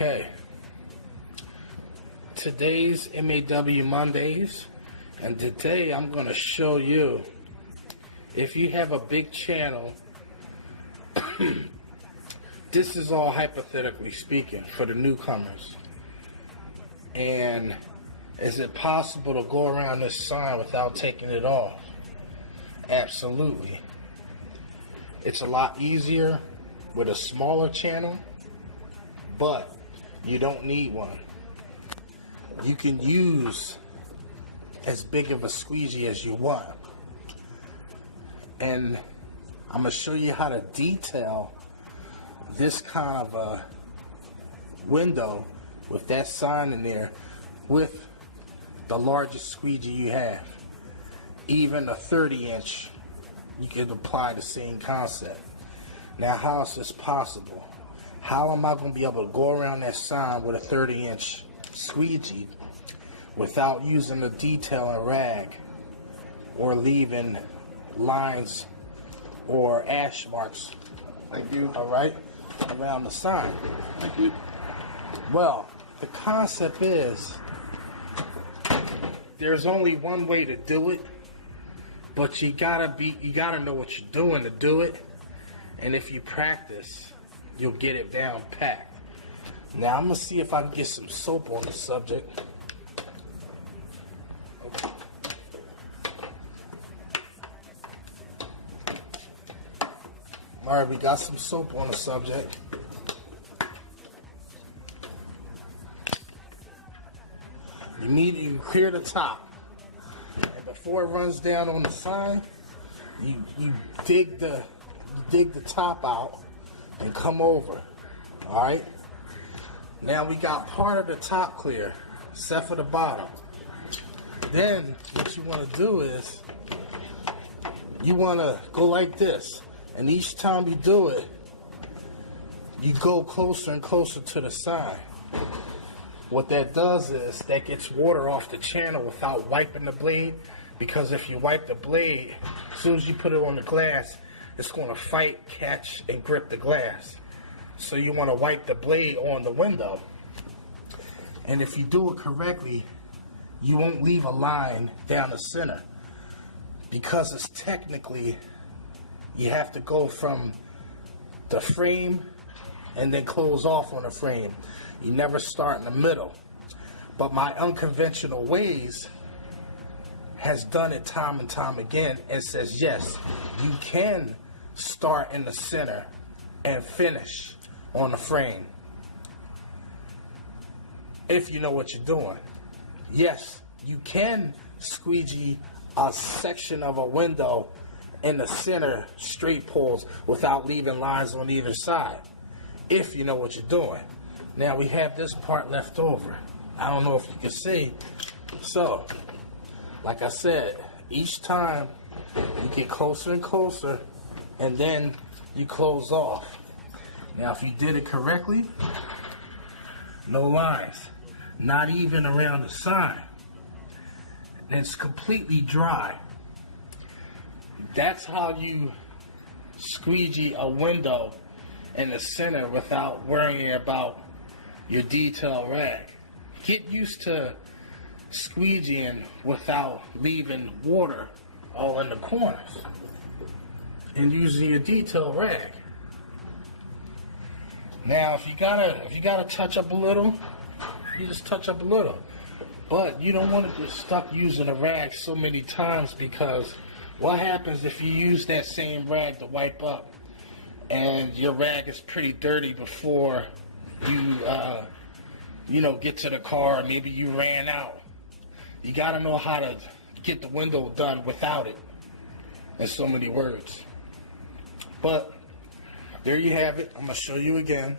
Okay. Today's M.A.W. Mondays, and today I'm going to show you, if you have a big channel, this is all hypothetically speaking for the newcomers, and is it possible to go around this sign without taking it off? Absolutely. It's a lot easier with a smaller channel, but you don't need one. You can use as big of a squeegee as you want. And I'm going to show you how to detail this kind of a window with that sign in there with the largest squeegee you have. Even a 30-inch, you can apply the same concept. Now, how is this possible? How am I going to be able to go around that sign with a 30-inch squeegee without using a detailing rag or leaving lines or ash marks? Thank you. All right, around the sign. Thank you. Well, the concept is there's only one way to do it, but you gotta know what you're doing to do it. And if you practice, you'll get it down packed. Now I'm gonna see if I can get some soap on the subject. All right, we got some soap on the subject. You clear the top, and before it runs down on the sign, you dig the top out and come over. All right. Now we got part of the top clear, except for the bottom. Then what you want to do is you want to go like this, and each time you do it, you go closer and closer to the sign. What that does is that gets water off the channel without wiping the blade, because if you wipe the blade, as soon as you put it on the glass, it's going to fight, catch, and grip the glass. So you want to wipe the blade on the window. And if you do it correctly, you won't leave a line down the center, because it's technically, you have to go from the frame and then close off on the frame. You never start in the middle. But my Unconventional Ways has done it time and time again and says, yes, you can start in the center and finish on the frame if you know what you're doing. Yes, you can squeegee a section of a window in the center straight pulls without leaving lines on either side, if you know what you're doing. Now we have this part left over. I don't know if you can see. So, like I said, each time you get closer and closer, and then you close off. Now if you did it correctly, no lines, not even around the sign, and it's completely dry. That's how you squeegee a window in the center without worrying about your detail rag. Get used to squeegeeing without leaving water all in the corners and using your detail rag. Now if you gotta touch up a little, you just touch up a little. But you don't want to get stuck using a rag so many times, because what happens if you use that same rag to wipe up and your rag is pretty dirty before you get to the car, maybe you ran out. You got to know how to get the window done without it, in so many words. But there you have it. I'm going to show you again.